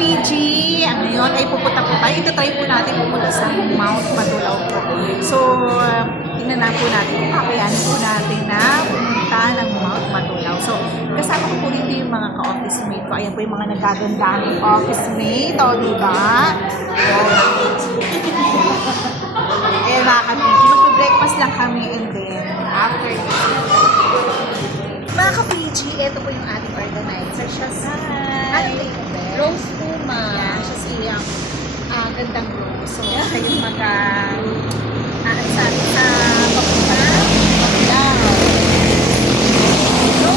ka-PG, ngayon ay pupunta po tayo. Ito try po natin pupunta sa Mount Matulaw po. So, tingnan na po natin kung kakayanin po natin na pumunta ng Mount Matulaw. So, kasama ko po dito yung mga ka-office mate ko. Ayan po yung mga nagagandang office mate. O, diba? Ayan mga ka-PG, magbe-breakfast lang kami and then after mga ka-PG, ito po yung ating organizer. Siya si Rose Puma. Yan, siya si gandang Rose. So, siya yung sabi sa papunta.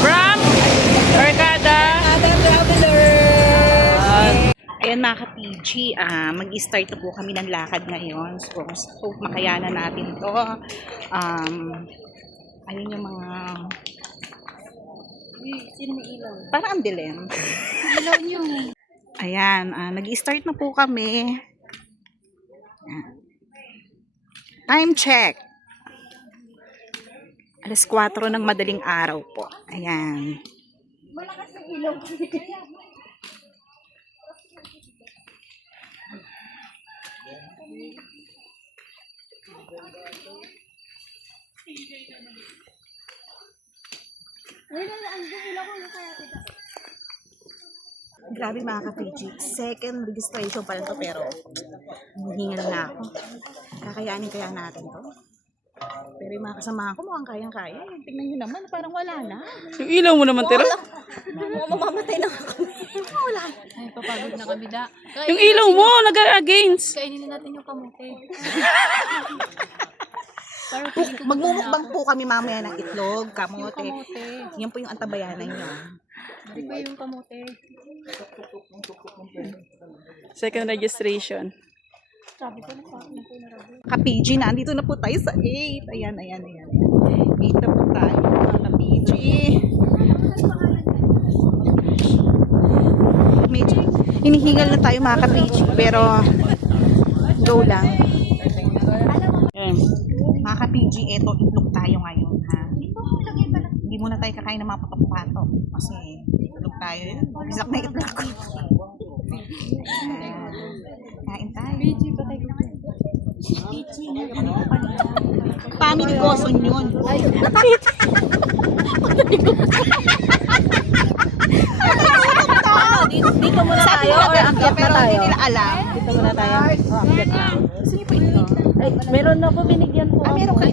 From Barkada Traveler. Ayan mga ka-PG, mag-start na po kami ng lakad ngayon. So, hope makayanan natin to. Ayun yung mga Sino may ilaw? parang ang dilim. Ilaw niyo. Ayan, nag-start na po kami. Ayan. Time check. 4:00 ng madaling araw po. Ayan. Malakas ang ilaw. Grabe mga ka-PG. Second registration pa lang to pero hingal na ako. Kakayanin kaya natin to. Pero yung mga kasama ko mukhang kayang-kaya. Tingnan nyo naman, parang wala na. Yung ilaw mo naman, Tero. Mamamatay na ako. Wala. Ay, papagod na kami da. Yung ilaw mo, nag-against. Kainin natin yung kamote. Magmumukbang po kami mamaya ng itlog, kamote. Kamote. Yan po yung antabayanan nyo. Hindi ko yung kamote. Second registration. Sabi ko na Ka-PG na, andito na po tayo sa 8. Ayan. 8 na po tayo mga ka-PG. Medyo hinihingal na tayo mga ka-PG, pero go lang. Mga ka-PG, eto, itlog tayo ngayon, ha? Hindi muna tayo kakain ng mga patok-patok. Kasi itlog tayo yun. Bisak na itlog ko. Kain tayo. Family goson yun. Dito muna tayo or akyat na tayo? Hindi nila alam. Dito muna tayo. Akyat na. Gusto niyo po ito? Ay, meron na po, binigyan po. Meron kayo.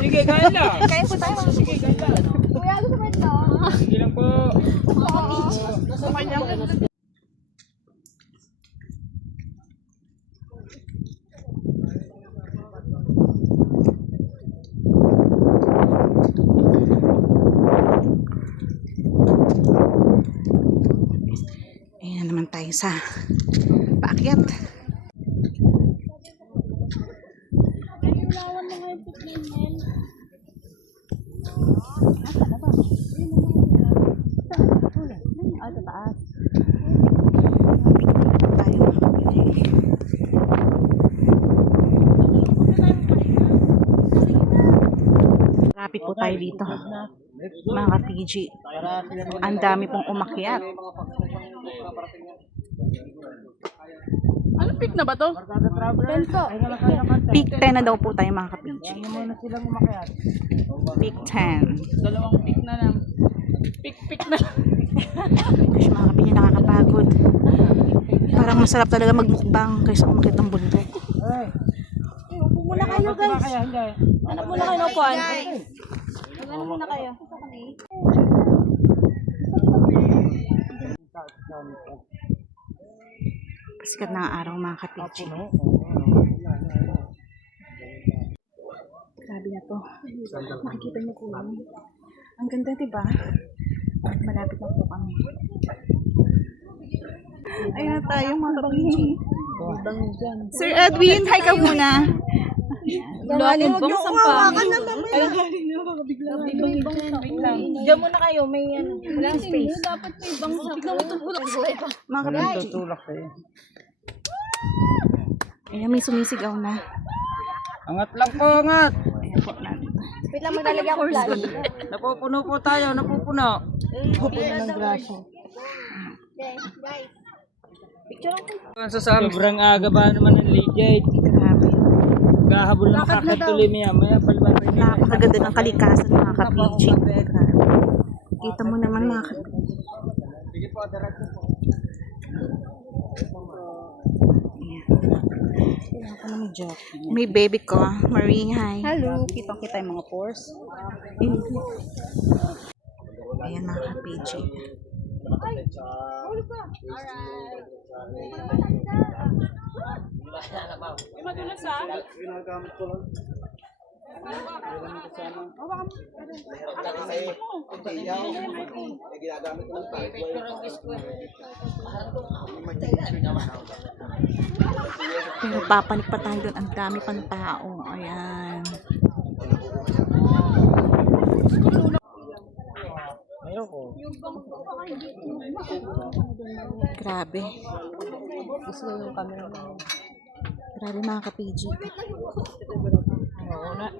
Sige, kaya lang. Kain po tayo. Sige, kaya lang. Kuya, gusto mo ito? Sige lang po. Ayan naman tayo sa paakyat. Rapid po tayo dito. Mga ka-PG. Ang dami pong umakyat. Ano pick na ba to? Peak 10 na daw po tayo mga ka-PG. Peak 10. Dalawang pick na lang. Pick na. Kasi mga ka-PG nakakapagod. Parang masarap talaga magmukbang kaysa umakit ng bundok. Upo muna kayo guys. Hanap muna kayo ng upuan. Ano muna kayo? Pasikat na ang araw mga ka-PG. Grabe na to. Makikita niyo po lang. Ang ganda diba? Malapit na po kami. Ayun na tayo mga ka-PG. Sir Edwin, hi ka muna. Lalim bang sampang? Diyan muna kayo, may walang space. Dapat may ibang sampang. Mga ka-PG. Tutulak kayo. Ayan, may sumisigaw na. Angat lang po, angat. Ayan po natin. Wait lang, maglalagay ako flash. Napupuno po tayo, napupuno. Pupuno ng grasya. Guys. Sobrang aga ba naman ng legit? Grabe. Gahabol na makakatuloy niya. Maya palibabay niya. Napakaganda ng kalikasan mga ka-PG. Kita mo naman mga may baby ko, Marie, hi. Hello, kitang-kita yung mga pores. Ayan mga ka-PG. Pero papanik pa tayo doon. Ang dami pang tao. Ayan. Ayoko. Grabe. Grabe mga ka-PG.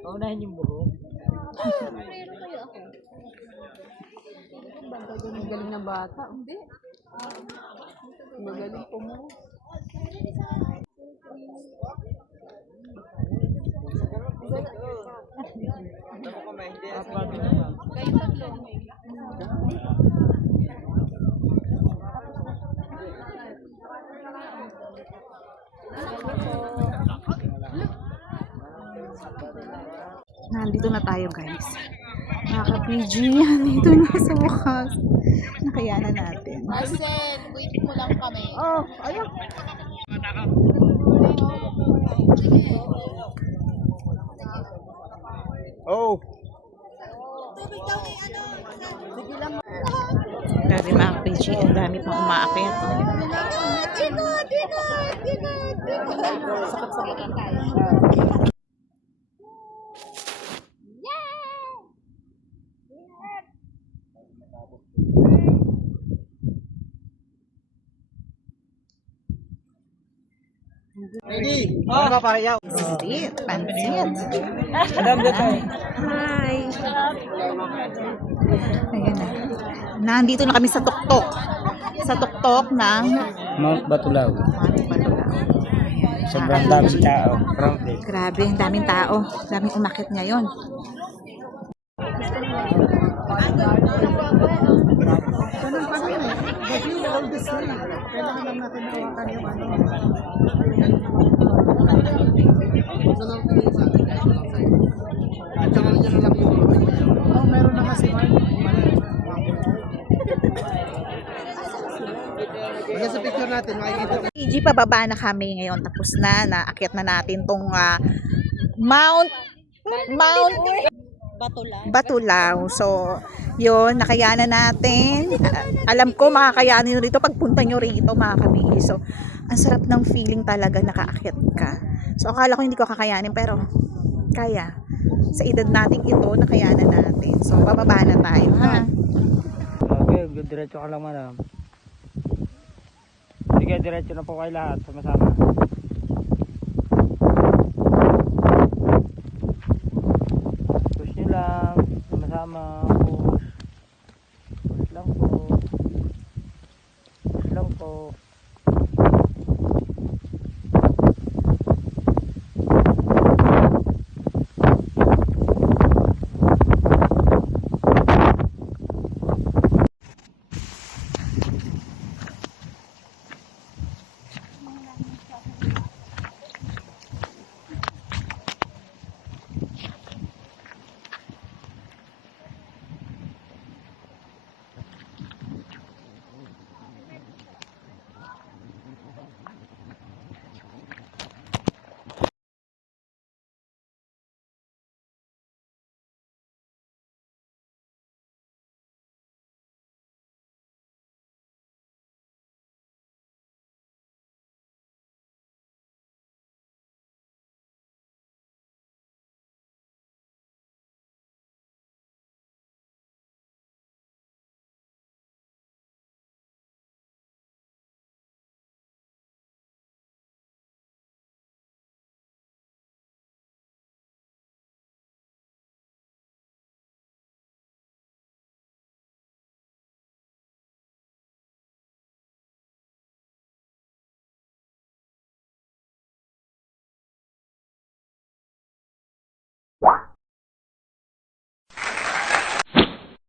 Unahin yung buhok. Magaling na bata. Hindi. Magaling po mo. Nandito na tayo guys. Mga ka-PG, nandito na sa wakas. Nakayanan natin. Marcel, wait mo lang kami. Oh, ayun. Oh! Grabe mga ka-PG, ang dami pang umaakyat. Oh. Ready? Ano pa kaya? Sweet, pansit. Madam dito. Hi. Ayan na. Nandito na kami sa tuktok. Sa tuktok ng Mount Batulaw. Batulaw. Sobrang daming tao. Crowded. Grabe, ang daming tao. Daming umakit ngayon. Meron na kasi sa picture natin, makikita mo. PG, pababa na kami ngayon. Tapos na, naakyat na natin tong Mount Batulaw. So, yun, nakayanan natin. Alam ko, makakayanin nyo rito pagpunta nyo rito, mga kabili. So, ang sarap ng feeling talaga nakaakyat ka. So, akala ko hindi ko kakayanin, pero kaya. Sa edad natin ito, nakayanan natin. So, bababa na tayo, ha? Okay, diretso ka lang madam. Sige, diretso na po kayo lahat. Sama-sama.